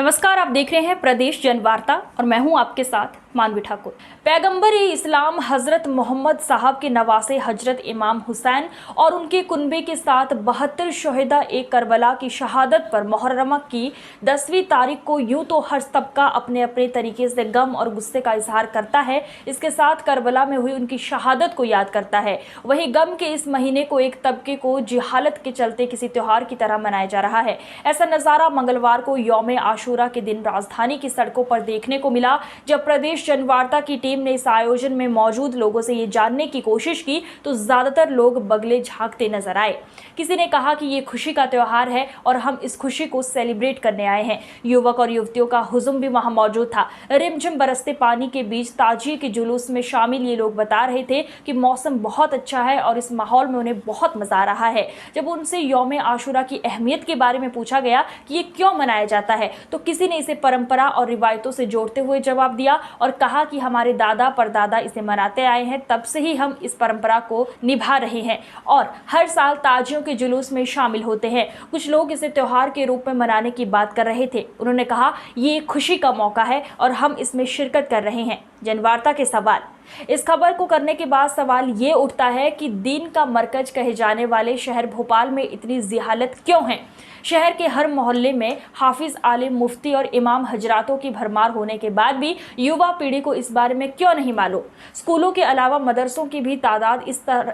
नमस्कार, आप देख रहे हैं प्रदेश जनवार्ता और मैं हूं आपके साथ मानवी ठाकुर। पैगंबर इस्लाम हजरत मोहम्मद साहब के नवासे हजरत इमाम हुसैन और उनके कुनबे के साथ 72 शहीदा एक करबला की शहादत पर मुहर्रम की 10वीं तारीख को यूं तो हर तबका अपने अपने तरीके से गम और गुस्से का इजहार करता है, इसके साथ करबला में हुई उनकी शहादत को याद करता है। वहीं गम के इस महीने को एक तबके को जिहालत के चलते किसी त्योहार की तरह मनाया जा रहा है। ऐसा नजारा मंगलवार को यौम आशूरा के दिन राजधानी की सड़कों पर देखने को मिला, जब प्रदेश जनवार्ता की टीम ने इस आयोजन में मौजूद लोगों से ये जानने की कोशिश की तो ज्यादातर लोग बगले झांकते नजर आए। किसी ने कहा कि ये खुशी का त्योहार है और हम इस खुशी को सेलिब्रेट करने आए हैं। युवक और युवतियों का हुजुम भी वहां मौजूद था। रिमझिम बरसते पानी के बीच ताजिए के जुलूस में शामिल ये लोग बता रहे थे कि मौसम बहुत अच्छा है और इस माहौल में उन्हें बहुत मजा आ रहा है। जब उनसे यौम आशूरा की अहमियत के बारे में पूछा गया कि ये क्यों मनाया जाता है तो किसी ने इसे परंपरा और रिवायतों से जोड़ते हुए जवाब दिया और कहा कि हमारे दादा परदादा इसे मनाते आए हैं, तब से ही हम इस परंपरा को निभा रहे हैं और हर साल ताजियों के जुलूस में शामिल होते हैं। कुछ लोग इसे त्योहार के रूप में मनाने की बात कर रहे थे। उन्होंने कहा ये एक खुशी का मौका है और हम इसमें शिरकत कर रहे हैं। जनवार्ता के सवाल। इस खबर को करने के बाद सवाल ये उठता है कि दीन का मरकज कहे जाने वाले शहर भोपाल में इतनी जिहालत क्यों है। शहर के हर मोहल्ले में हाफिज, आलिम, मुफ्ती और इमाम हजरातों की भरमार होने के बाद भी युवा पीढ़ी को इस बारे में क्यों नहीं मालूम। स्कूलों के अलावा मदरसों की भी तादाद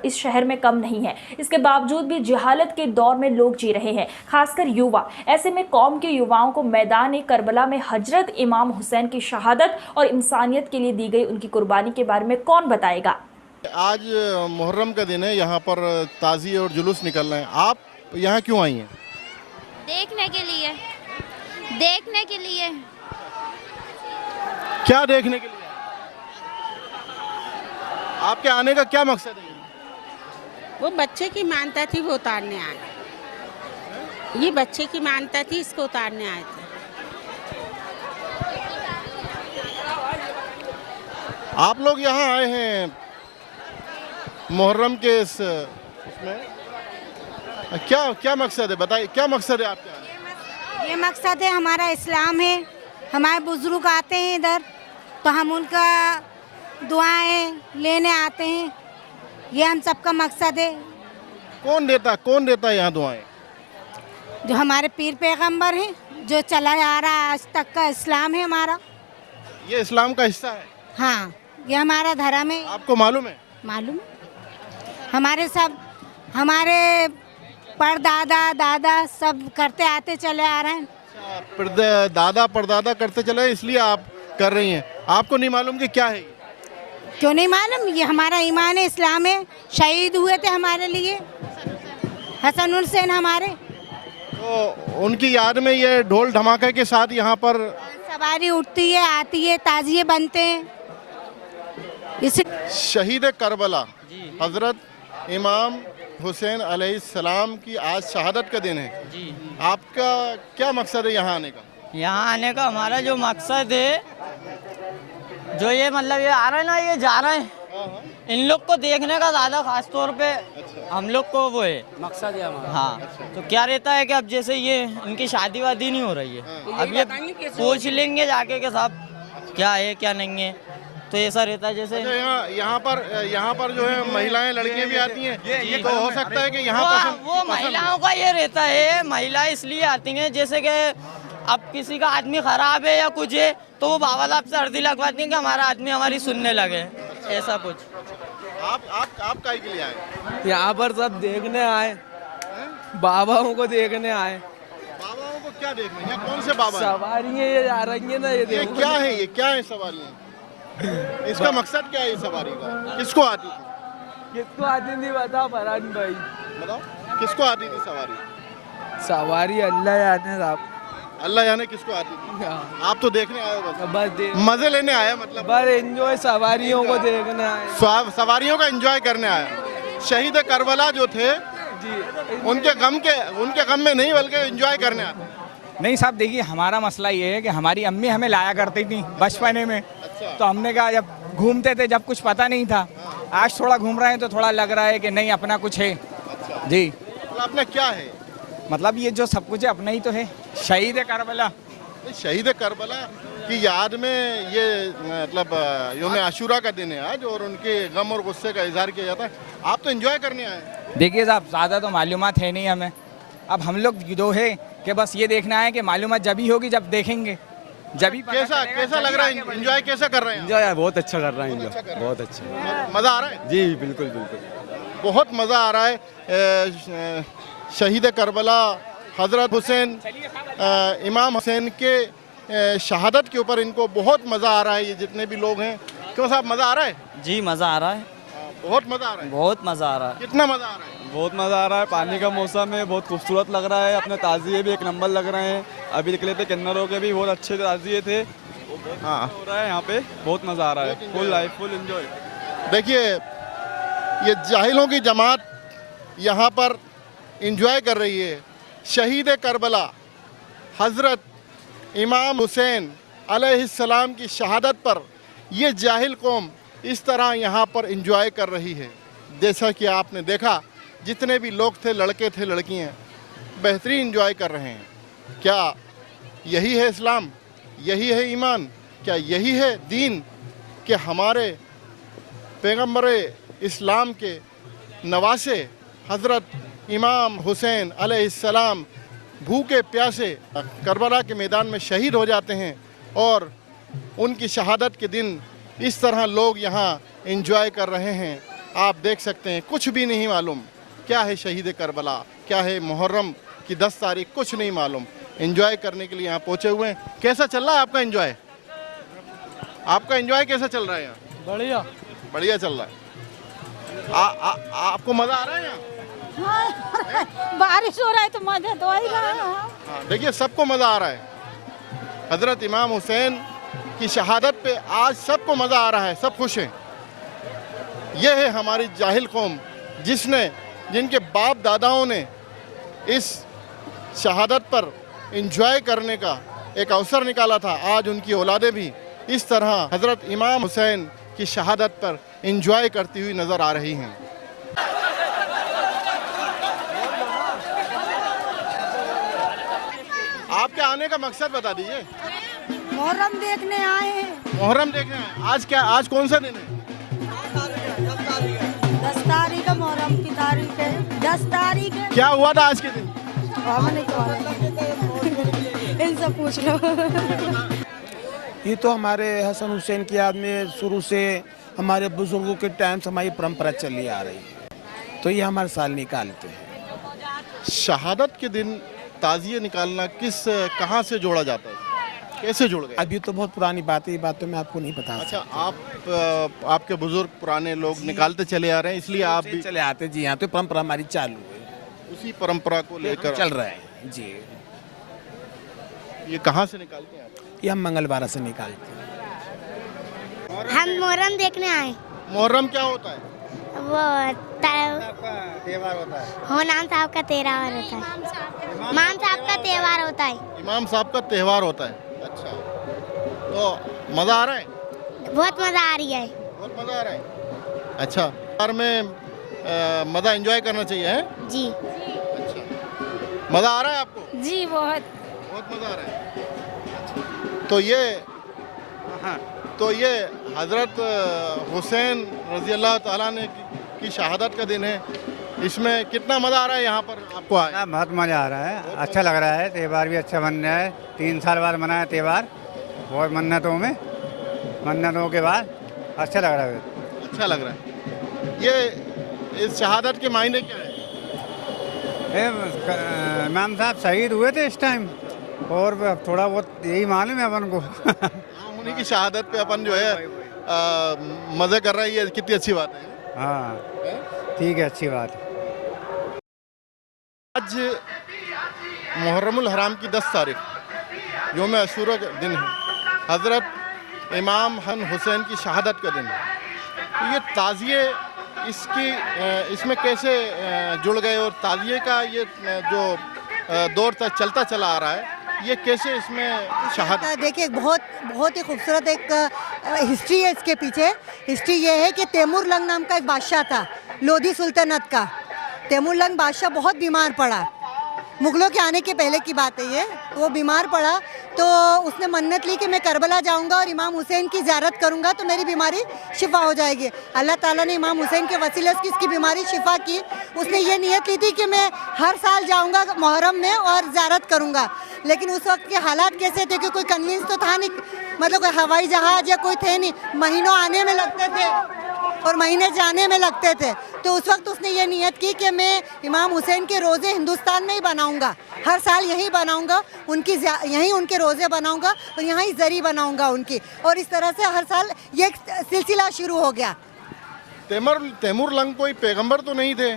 इस शहर में कम नहीं है। इसके बावजूद भी जिहालत के दौर में लोग जी रहे हैं, खासकर युवा। ऐसे में कौम के युवाओं को मैदान करबला में हजरत इमाम हुसैन की शहादत और इंसानियत के लिए दी गई उनकी कुर्बानी के बारे में कौन बताएगा। आज मुहर्रम का दिन है, यहाँ पर ताज़िए और जुलूस निकल रहे हैं। आप यहाँ क्यों आई हैं? देखने के लिए। क्या देखने के लिए? आपके आने का क्या मकसद है? वो बच्चे की मानता थी, वो उतारने आए। ये बच्चे की मानता थी, इसको उतारने आए थे। आप लोग यहाँ आए हैं मुहर्रम के इसमें क्या मकसद है? बताइए, क्या मकसद है आपका? ये मकसद है, हमारा इस्लाम है। हमारे बुजुर्ग आते हैं इधर तो हम उनका दुआएं लेने आते हैं। ये हम सबका मकसद है। कौन देता है यहाँ दुआएं? जो हमारे पीर पैगंबर हैं, जो चला आ रहा है आज तक का इस्लाम है हमारा। ये इस्लाम का हिस्सा है? हाँ, ये हमारा धर्म है। आपको मालूम है? मालूम। हमारे परदादा दादा सब करते आते चले आ रहे हैं। दादा परदादा करते चले, इसलिए आप कर रही हैं। आपको नहीं मालूम कि क्या है ये? क्यों नहीं मालूम? ये हमारा ईमान है, इस्लाम है। शहीद हुए थे हमारे लिए हसन हुसैन हमारे। तो उनकी याद में ये ढोल धमाके के साथ यहाँ पर सवारी उठती है, आती है, ताजिए बनते हैं। इस शहीद करबला हजरत इमाम हुसैन अलैहिस्सलाम की आज शहादत का दिन है जी। आपका क्या मकसद है यहाँ आने का? यहाँ आने का हमारा जो मकसद है, जो ये मतलब ये आ रहे हैं ना, ये जा रहे हैं, इन लोग को देखने का ज़्यादा खास तौर पे हम लोग को वो है मकसद है हमारा। हाँ, तो क्या रहता है कि अब जैसे ये इनकी शादी वादी नहीं हो रही है, अब ये पूछ लेंगे जाके कि साहब क्या है क्या नहीं है, तो ऐसा रहता है। जैसे यहाँ पर जो है महिलाएं लड़कियां भी आती हैं, ये तो हो सकता है कि यहाँ वो महिलाओं का ये रहता है, महिलाएं इसलिए आती हैं जैसे कि अब किसी का आदमी खराब है या कुछ है तो वो बाबा साहब से अर्जी लगवाती हैं कि हमारा आदमी हमारी सुनने लगे, ऐसा कुछ। आप काहे के लिए आए? यहाँ पर सब देखने आए, बाबाओं को देखने आए। बाबाओं को क्या देखने? यहाँ कौन से बाबा? सवारियाँ ये जा रही है ना, ये क्या है? ये क्या है सवारियाँ? इसका मकसद क्या है सवारी का? किसको आती थी? किसको आती थी बताओ फरहान भाई, बताओ किसको आती थी सवारी? सवारी अल्लाह जाने साहब, अल्लाह जाने किसको आती थी। आप तो देखने आए हो, बस मजे लेने आए, मतलब बस एंजॉय, सवारियों को देखने आए, सवारियों का एंजॉय करने आए। शहीद करबला जो थे जी, उनके गम में नहीं बल्कि एंजॉय करने आए। नहीं साहब, देखिए हमारा मसला ये है कि हमारी अम्मी हमें लाया करती थी बचपने में। तो हमने कहा, जब घूमते थे जब कुछ पता नहीं था, आज थोड़ा घूम रहे हैं तो थोड़ा लग रहा है कि नहीं अपना कुछ है जी। अपना क्या है? मतलब ये जो सब कुछ है अपना ही तो है। शहीद है करबला, शहीद करबला की याद में ये मतलब यौम आशूरा का दिन है आज, और उनके गम और गुस्से का इजहार किया जाता है। आप तो एंजॉय करने आए हैं। देखिए साहब, ज़्यादा तो मालूमात है नहीं हमें। अब हम लोग जो है कि बस ये देखना है कि मालूमात जब ही होगी जब देखेंगे, जब ही पता कैसा चलेगा, कैसा जब लग ही रहा आगे है? बढ़ेंगे। एंजॉय कैसा कर रहे हैं? एंजॉय बहुत अच्छा कर रहा है, एंजॉय बहुत अच्छा, मजा आ रहा है? जी बिल्कुल बिल्कुल। बहुत मज़ा आ रहा है। शहीद करबला हज़रत हुसैन इमाम हुसैन के शहादत के ऊपर इनको बहुत मज़ा आ रहा है। ये जितने भी लोग हैं, क्यों साहब मज़ा आ रहा है? जी मज़ा आ रहा है, बहुत मज़ा आ रहा है। बहुत मज़ा आ रहा है। कितना मज़ा आ रहा है? बहुत मज़ा आ रहा है। पानी का मौसम है, बहुत खूबसूरत लग रहा है। अपने ताज़िए भी एक नंबर लग रहे हैं। अभी निकले थे किन्नरों के भी बहुत अच्छे ताज़िए थे। हाँ, हो रहा है यहाँ पे, बहुत मज़ा आ रहा है। Full life full enjoy. देखिए ये जाहिलों की जमात यहाँ पर इंजॉय कर रही है। शहीद करबला हज़रत इमाम हुसैन अलैहिस्सलाम की शहादत पर ये जाहिल कौम इस तरह यहाँ पर इंजॉय कर रही है। जैसा कि आपने देखा, जितने भी लोग थे, लड़के थे, लड़कियाँ, बेहतरीन इंजॉय कर रहे हैं। क्या यही है इस्लाम? यही है ईमान? क्या यही है दीन कि हमारे पैगम्बर इस्लाम के नवासे हज़रत इमाम हुसैन अलैहिस्सलाम भूखे प्यासे करबला के मैदान में शहीद हो जाते हैं, और उनकी शहादत के दिन इस तरह लोग यहाँ एंजॉय कर रहे हैं। आप देख सकते हैं, कुछ भी नहीं मालूम क्या है शहीद करबला, क्या है मुहर्रम की 10 तारीख, कुछ नहीं मालूम। एंजॉय करने के लिए यहाँ पहुँचे हुए हैं। कैसा चल रहा है आपका एंजॉय? आपका एंजॉय कैसा चल रहा है यहाँ? बढ़िया बढ़िया चल रहा है। आपको मज़ा आ रहा है यहाँ? बारिश हो रहा है तो मजा तो आ ही रहा है। हाँ, देखिए सबको मज़ा आ रहा है। हज़रत इमाम हुसैन की शहादत पे आज सबको मज़ा आ रहा है, सब खुश हैं। यह है हमारी जाहिल कौम जिनके बाप दादाओं ने इस शहादत पर इंजॉय करने का एक अवसर निकाला था। आज उनकी औलादें भी इस तरह हज़रत इमाम हुसैन की शहादत पर इंजॉय करती हुई नज़र आ रही हैं। आपके आने का मकसद बता दीजिए। मुहर्रम देखने आए हैं। मुहर्रम देखने आए। आज कौन सा दिन है? 10 तारीख है, मुहर्रम की तारीख है 10 तारीख है। क्या हुआ था आज के दिन? हमें नहीं पता, इनसे पूछ लो। ये तो हमारे हसन हुसैन की याद में शुरू से हमारे बुजुर्गों के टाइम से हमारी परंपरा चली आ रही है, तो ये हमारे साल निकालते हैं। शहादत के दिन ताज़िए निकालना कहाँ से जोड़ा जाता है? कैसे जुड़ गए? अभी तो बहुत पुरानी बात है, ये बात तो मैं आपको नहीं बता अच्छा, आपके बुजुर्ग पुराने लोग निकालते चले आ रहे हैं, इसलिए आप भी चले आते जी। यहाँ तो परंपरा हमारी चालू है, उसी परंपरा को लेकर चल रहा है जी। ये कहाँ से निकालते हैं आप? ये हम मंगलवार से निकालते हैं। हम मोहर्रम देखने आए। मुहर्रम क्या होता है? वो त्यौहार होता है। हो नाम साहब का त्यौहार होता है। इमाम साहब का त्यौहार होता है। इमाम साहब का त्यौहार होता है। अच्छा, तो मज़ा आ रहा है? बहुत मज़ा आ रही है। बहुत मज़ा आ रहा है। अच्छा, त्योहार में मज़ा एंजॉय करना चाहिए है? जी अच्छा, मज़ा आ रहा है आपको? जी बहुत मज़ा आ रहा है। तो ये हज़रत हुसैन रज़ी अल्लाह ताला ने की शहादत का दिन है। इसमें कितना मज़ा आ रहा है यहाँ पर आपको आए? बहुत मज़ा आ रहा है, अच्छा लग रहा है। त्यौहार भी अच्छा बन रहा है। 3 साल बाद मनाया त्यौहार, बहुत मन्नतों के बाद अच्छा लग रहा है। अच्छा लग रहा है। ये इस शहादत के मायने क्या है? इमाम साहब शहीद हुए थे इस टाइम, और थोड़ा बहुत यही मालूम है अपन को। उन्हीं की शहादत पे अपन जो है मज़े कर रहे हैं, ये कितनी अच्छी बात है। हाँ ठीक है, अच्छी बात है। आज मुहर्रमुल हराम की 10 तारीख यौम आशूरा का दिन है। हज़रत इमाम हसन हुसैन की शहादत का दिन है। तो ये ताज़िए इसमें कैसे जुड़ गए, और ताज़िए का ये जो दौर तक चलता चला आ रहा है, ये कैसे इसमें शहादत? देखिए बहुत ही खूबसूरत एक हिस्ट्री है इसके पीछे। हिस्ट्री ये है कि तैमूर लंग नाम का एक बादशाह था लोधी सुल्तनत का। तैमूर लंग बादशाह बहुत बीमार पड़ा, मुगलों के आने के पहले की बात है ये। वो बीमार पड़ा तो उसने मन्नत ली कि मैं करबला जाऊंगा और इमाम हुसैन की ज़ियारत करूंगा तो मेरी बीमारी शिफा हो जाएगी। अल्लाह ताला ने इमाम हुसैन के वसीले से इसकी बीमारी शिफा की। उसने ये नियत ली थी कि मैं हर साल जाऊंगा मुहर्रम में और ज़ियारत करूंगा, लेकिन उस वक्त के हालात कैसे थे कि कोई कन्विंस तो था नहीं, मतलब कोई हवाई जहाज़ या कोई थे नहीं, महीनों आने में लगते थे और महीने जाने में लगते थे। तो उस वक्त उसने ये नियत की कि मैं इमाम हुसैन के रोज़े हिंदुस्तान में ही बनाऊंगा, हर साल यहीं बनाऊंगा, यहीं उनके रोज़े बनाऊंगा और यहीं ज़री बनाऊंगा उनकी, और इस तरह से हर साल ये सिलसिला शुरू हो गया। तैमूर लंग कोई पैगंबर तो नहीं थे,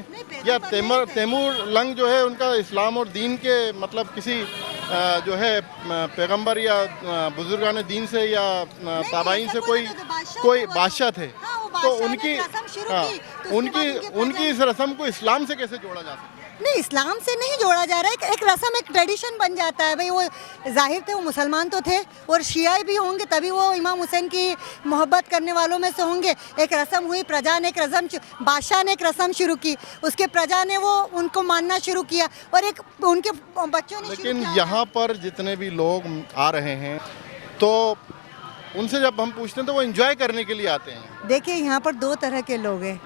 या तैमूर लंग जो है उनका इस्लाम और दीन के मतलब किसी जो है पैगंबर या बुजुर्गान दीन से या ताबाइन से कोई बादशाह थे, तो उनकी इस रस्म को इस्लाम से कैसे जोड़ा जा सकता है? नहीं, इस्लाम से नहीं जोड़ा जा रहा है, एक रस्म, एक ट्रेडिशन बन जाता है। भाई वो जाहिर थे वो मुसलमान तो थे और शियाई भी होंगे, तभी वो इमाम हुसैन की मोहब्बत करने वालों में से होंगे। एक रस्म हुई, प्रजा ने एक रस्म, बादशाह ने एक रस्म शुरू की, उसके प्रजा ने वो उनको मानना शुरू किया और एक उनके बच्चों ने। लेकिन यहाँ पर जितने भी लोग आ रहे हैं तो उनसे जब हम पूछते हैं तो वो एंजॉय करने के लिए आते हैं। देखिए यहाँ पर दो तरह के लोग हैं,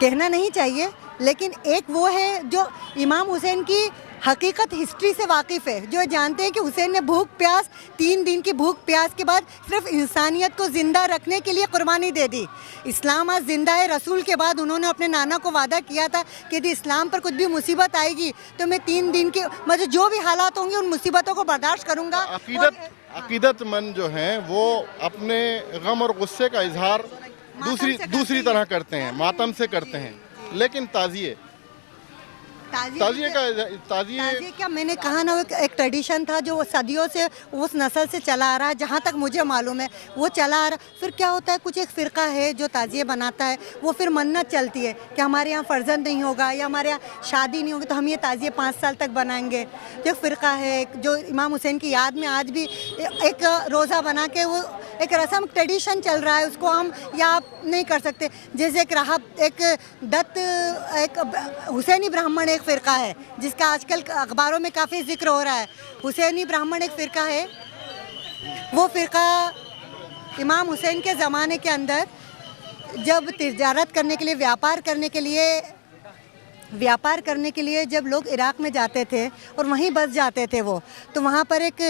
कहना नहीं चाहिए, लेकिन एक वो है जो इमाम हुसैन की हकीकत हिस्ट्री से वाकिफ़ है, जो जानते हैं कि हुसैन ने भूख प्यास 3 दिन की भूख प्यास के बाद सिर्फ इंसानियत को ज़िंदा रखने के लिए कुर्बानी दे दी। इस्लाम आज ज़िंदा है। रसूल के बाद उन्होंने अपने नाना को वादा किया था कि यदि इस्लाम पर कुछ भी मुसीबत आएगी तो मैं 3 दिन के मतलब जो भी हालात होंगे उन मुसीबतों को बर्दाश्त करूँगा। अकीदतमंद जो हैं वो अपने गम और गुस्से का इजहार दूसरी तरह करते हैं, मातम से करते हैं, लेकिन ताज़िए क्या मैंने कहा ना, एक ट्रेडिशन था जो सदियों से उस नस्ल से चला आ रहा है, जहाँ तक मुझे मालूम है वो चला आ रहा। फिर क्या होता है, कुछ एक फ़िरका है जो ताज़िए बनाता है, वो फिर मन्नत चलती है कि हमारे यहाँ फ़र्जंद नहीं होगा या हमारे यहाँ शादी नहीं होगी तो हम ये ताज़िए 5 साल तक बनाएंगे। जो फ़िरका है जो इमाम हुसैन की याद में आज भी एक रोज़ा बना के वो एक रस्म ट्रेडिशन चल रहा है, उसको हम याद नहीं कर सकते। जैसे एक हुसैनी ब्राह्मण एक फ़िरका है जिसका आजकल अखबारों में काफ़ी जिक्र हो रहा है। हुसैनी ब्राह्मण एक फ़िरका है, वो फ़िरका इमाम हुसैन के ज़माने के अंदर जब तिजारत करने के लिए, व्यापार करने के लिए जब लोग इराक़ में जाते थे और वहीं बस जाते थे वो, तो वहाँ पर एक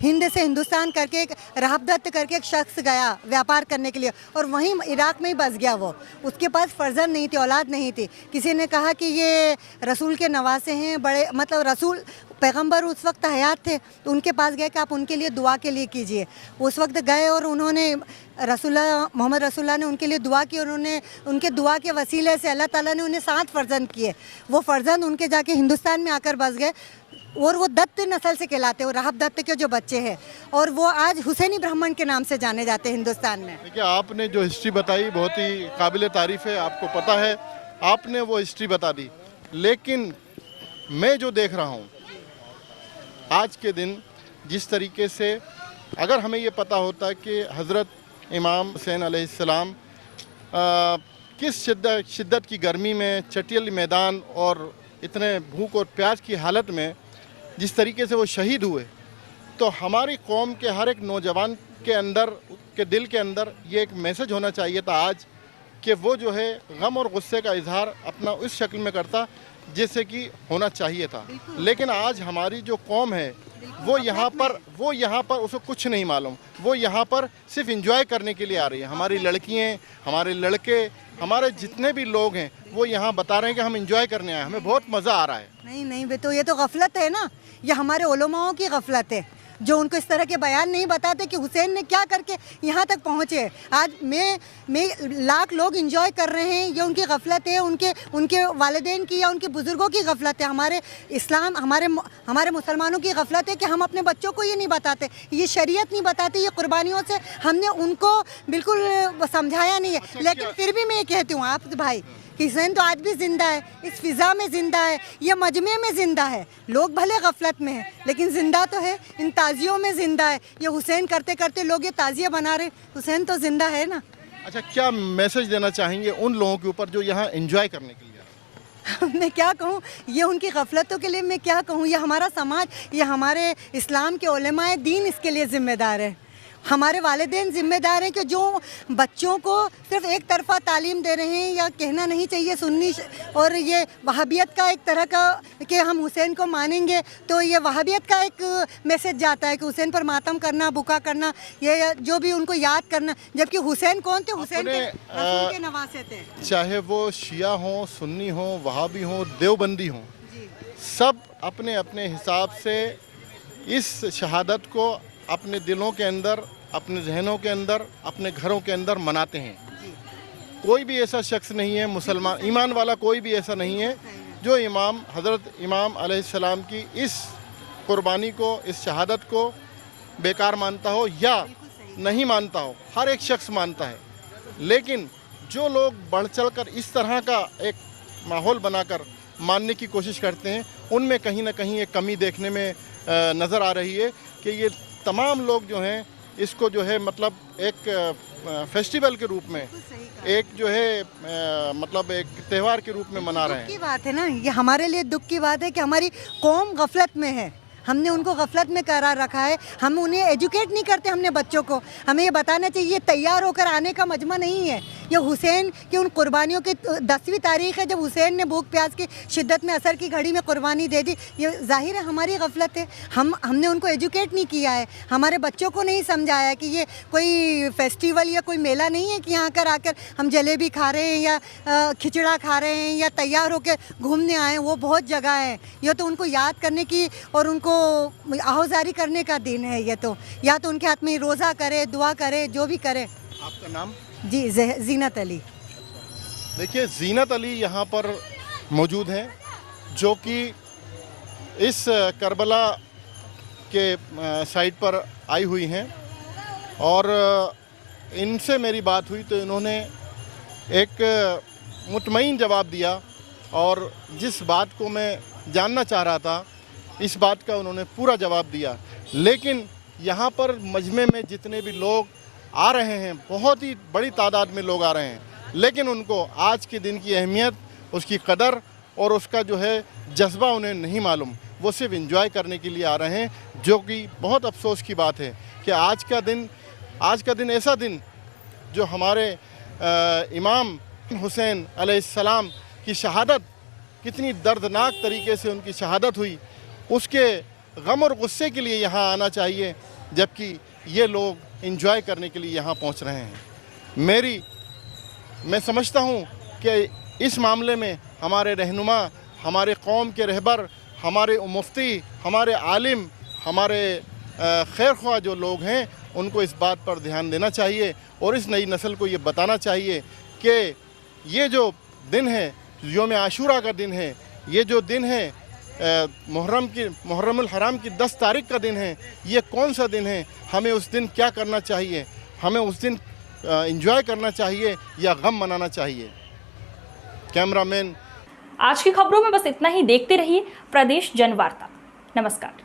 हिंद से हिंदुस्तान करके एक रहबदत्त करके एक शख्स गया व्यापार करने के लिए और वहीं इराक़ में ही बस गया। वो उसके पास फर्जंद नहीं थी, औलाद नहीं थी। किसी ने कहा कि ये रसूल के नवासे हैं, बड़े मतलब रसूल पैगंबर उस वक्त हयात थे, तो उनके पास गए कि आप उनके लिए दुआ के लिए कीजिए। उस वक्त गए और उन्होंने मोहम्मद रसूलुल्लाह ने उनके लिए दुआ की और उन्होंने उनके दुआ के वसीले से अल्लाह ताला ने उन्हें 7 फर्जंद किए। वो फर्जंद उनके जाके हिंदुस्तान में आकर बस गए और वो दत्त नस्ल से कहलाते हैं, रहब दत्त के जो बच्चे हैं, और वो आज हुसैनी ब्राह्मण के नाम से जाने जाते हैं हिंदुस्तान में। देखिए, आपने जो हिस्ट्री बताई बहुत ही काबिल तारीफ़ है, आपको पता है, आपने वो हिस्ट्री बता दी। लेकिन मैं जो देख रहा हूँ आज के दिन, जिस तरीके से अगर हमें ये पता होता कि हज़रत इमाम हुसैन अलैहिस्सलाम किस शिद्दत की गर्मी में चटियल मैदान और इतने भूख और प्यास की हालत में जिस तरीके से वो शहीद हुए, तो हमारी कौम के हर एक नौजवान के दिल के अंदर ये एक मैसेज होना चाहिए था आज कि वो जो है गम और गुस्से का इजहार अपना उस शक्ल में करता जैसे कि होना चाहिए था। लेकिन आज हमारी जो कौम है वो यहाँ पर उसको कुछ नहीं मालूम, वो यहाँ पर सिर्फ एंजॉय करने के लिए आ रही है। हमारी लड़कियाँ, हमारे लड़के, हमारे जितने भी लोग हैं वो यहाँ बता रहे हैं कि हम एंजॉय करने आए, हमें बहुत मज़ा आ रहा है। नहीं बेटो, ये तो गफलत है ना, ये हमारे उलमाओं की गफलत है जो उनको इस तरह के बयान नहीं बताते कि हुसैन ने क्या करके यहाँ तक पहुँचे। आज मैं लाख लोग एंजॉय कर रहे हैं, ये उनकी गफलत है, उनके वालिदैन की या उनके बुज़ुर्गों की गफलत है। हमारे इस्लाम, हमारे मुसलमानों की गफलत है कि हम अपने बच्चों को ये नहीं बताते, ये शरीयत नहीं बताती, ये कुर्बानियों से हमने उनको बिल्कुल समझाया नहीं है। लेकिन फिर भी मैं ये कहती हूँ आप भाई कि हुसैन तो आज भी ज़िंदा है, इस फ़िज़ा में ज़िंदा है, ये मजमे में ज़िंदा है। लोग भले गफलत में हैं लेकिन ज़िंदा तो है, इन ताज़ियों में ज़िंदा है। ये हुसैन करते करते लोग ये ताज़िया बना रहे, हुसैन तो ज़िंदा है ना। अच्छा, क्या मैसेज देना चाहेंगे उन लोगों के ऊपर जो यहाँ एंजॉय करने के लिए? मैं क्या कहूँ, ये उनकी गफलतों के लिए मैं क्या कहूँ। ये हमारा समाज, ये हमारे इस्लाम के उलेमाए दीन इसके लिए ज़िम्मेदार है। हमारे वालिदैन ज़िम्मेदार हैं कि जो बच्चों को सिर्फ एक तरफा तालीम दे रहे हैं, या कहना नहीं चाहिए सुन्नी और ये वहाबियत का एक तरह का कि हम हुसैन को मानेंगे, तो ये वहाबियत का एक मैसेज जाता है कि हुसैन पर मातम करना, बुका करना, ये जो भी उनको याद करना। जबकि हुसैन कौन थे? हुसैन के रसूल के नवासे थे। चाहे वो शिया हों, सुन्नी हों, वहाबी हों, देवबंदी हों, सब अपने अपने हिसाब से इस शहादत को अपने दिलों के अंदर, अपने जहनों के अंदर, अपने घरों के अंदर मनाते हैं। कोई भी ऐसा शख्स नहीं है, मुसलमान ईमान वाला कोई भी ऐसा नहीं है जो हज़रत इमाम अलैहिस्सलाम की इस कुर्बानी को, इस शहादत को बेकार मानता हो या नहीं मानता हो। हर एक शख्स मानता है, लेकिन जो लोग बढ़ चढ़ कर इस तरह का एक माहौल बनाकर मानने की कोशिश करते हैं, उनमें कहीं ना कहीं एक कमी देखने में नज़र आ रही है कि ये तमाम लोग जो हैं इसको जो है मतलब एक फेस्टिवल के रूप में, एक जो है मतलब एक त्यौहार के रूप में मना रहे हैं। दुख की बात है ना, ये हमारे लिए दुख की बात है कि हमारी कौम गफलत में है। हमने उनको गफलत में करार रखा है। हम उन्हें एजुकेट नहीं करते हमने बच्चों को। हमें ये बताना चाहिए ये तैयार होकर आने का मजमा नहीं है। ये हुसैन की उन कुर्बानियों की 10वीं तारीख है जब हुसैन ने भूख प्यास की शिद्दत में असर की घड़ी में कुर्बानी दे दी। ये जाहिर है हमारी गफलत है। हमने उनको एजुकेट नहीं किया है, हमारे बच्चों को नहीं समझाया कि ये कोई फेस्टिवल या कोई मेला नहीं है कि यहाँ आकर हम जलेबी खा रहे हैं या खिचड़ा खा रहे हैं या तैयार होकर घूमने आए हैं। वो बहुत जगह है, ये तो उनको याद करने की और उनको आहोजारी करने का दिन है। ये तो या तो उनके हाथ में रोज़ा करे, दुआ करे, जो भी करे। आपका नाम? जी जीनत अली। देखिए, जीनत अली यहाँ पर मौजूद हैं जो कि इस करबला के साइड पर आई हुई हैं, और इनसे मेरी बात हुई तो इन्होंने एक मुतमईन जवाब दिया, और जिस बात को मैं जानना चाह रहा था इस बात का उन्होंने पूरा जवाब दिया। लेकिन यहाँ पर मजमे में जितने भी लोग आ रहे हैं, बहुत ही बड़ी तादाद में लोग आ रहे हैं, लेकिन उनको आज के दिन की अहमियत, उसकी कदर और उसका जो है जज्बा उन्हें नहीं मालूम। वो सिर्फ एंजॉय करने के लिए आ रहे हैं, जो कि बहुत अफसोस की बात है कि आज का दिन ऐसा दिन जो हमारे इमाम हुसैन अलैहिस्सलाम की शहादत, कितनी दर्दनाक तरीके से उनकी शहादत हुई, उसके गम और गुस्से के लिए यहाँ आना चाहिए, जबकि ये लोग एंजॉय करने के लिए यहाँ पहुँच रहे हैं। मैं समझता हूँ कि इस मामले में हमारे रहनुमा, हमारे कौम के रहबर, हमारे मुफ्ती, हमारे आलिम, हमारे खैर ख्वाह जो लोग हैं, उनको इस बात पर ध्यान देना चाहिए और इस नई नस्ल को ये बताना चाहिए कि ये जो दिन है, यौम आशूरा का दिन है, ये जो दिन है मुहर्रमुल हराम की 10 तारीख का दिन है, ये कौन सा दिन है, हमें उस दिन क्या करना चाहिए, हमें उस दिन एंजॉय करना चाहिए या गम मनाना चाहिए। कैमरामैन। आज की खबरों में बस इतना ही। देखते रहिए प्रदेश जनवार्ता। नमस्कार।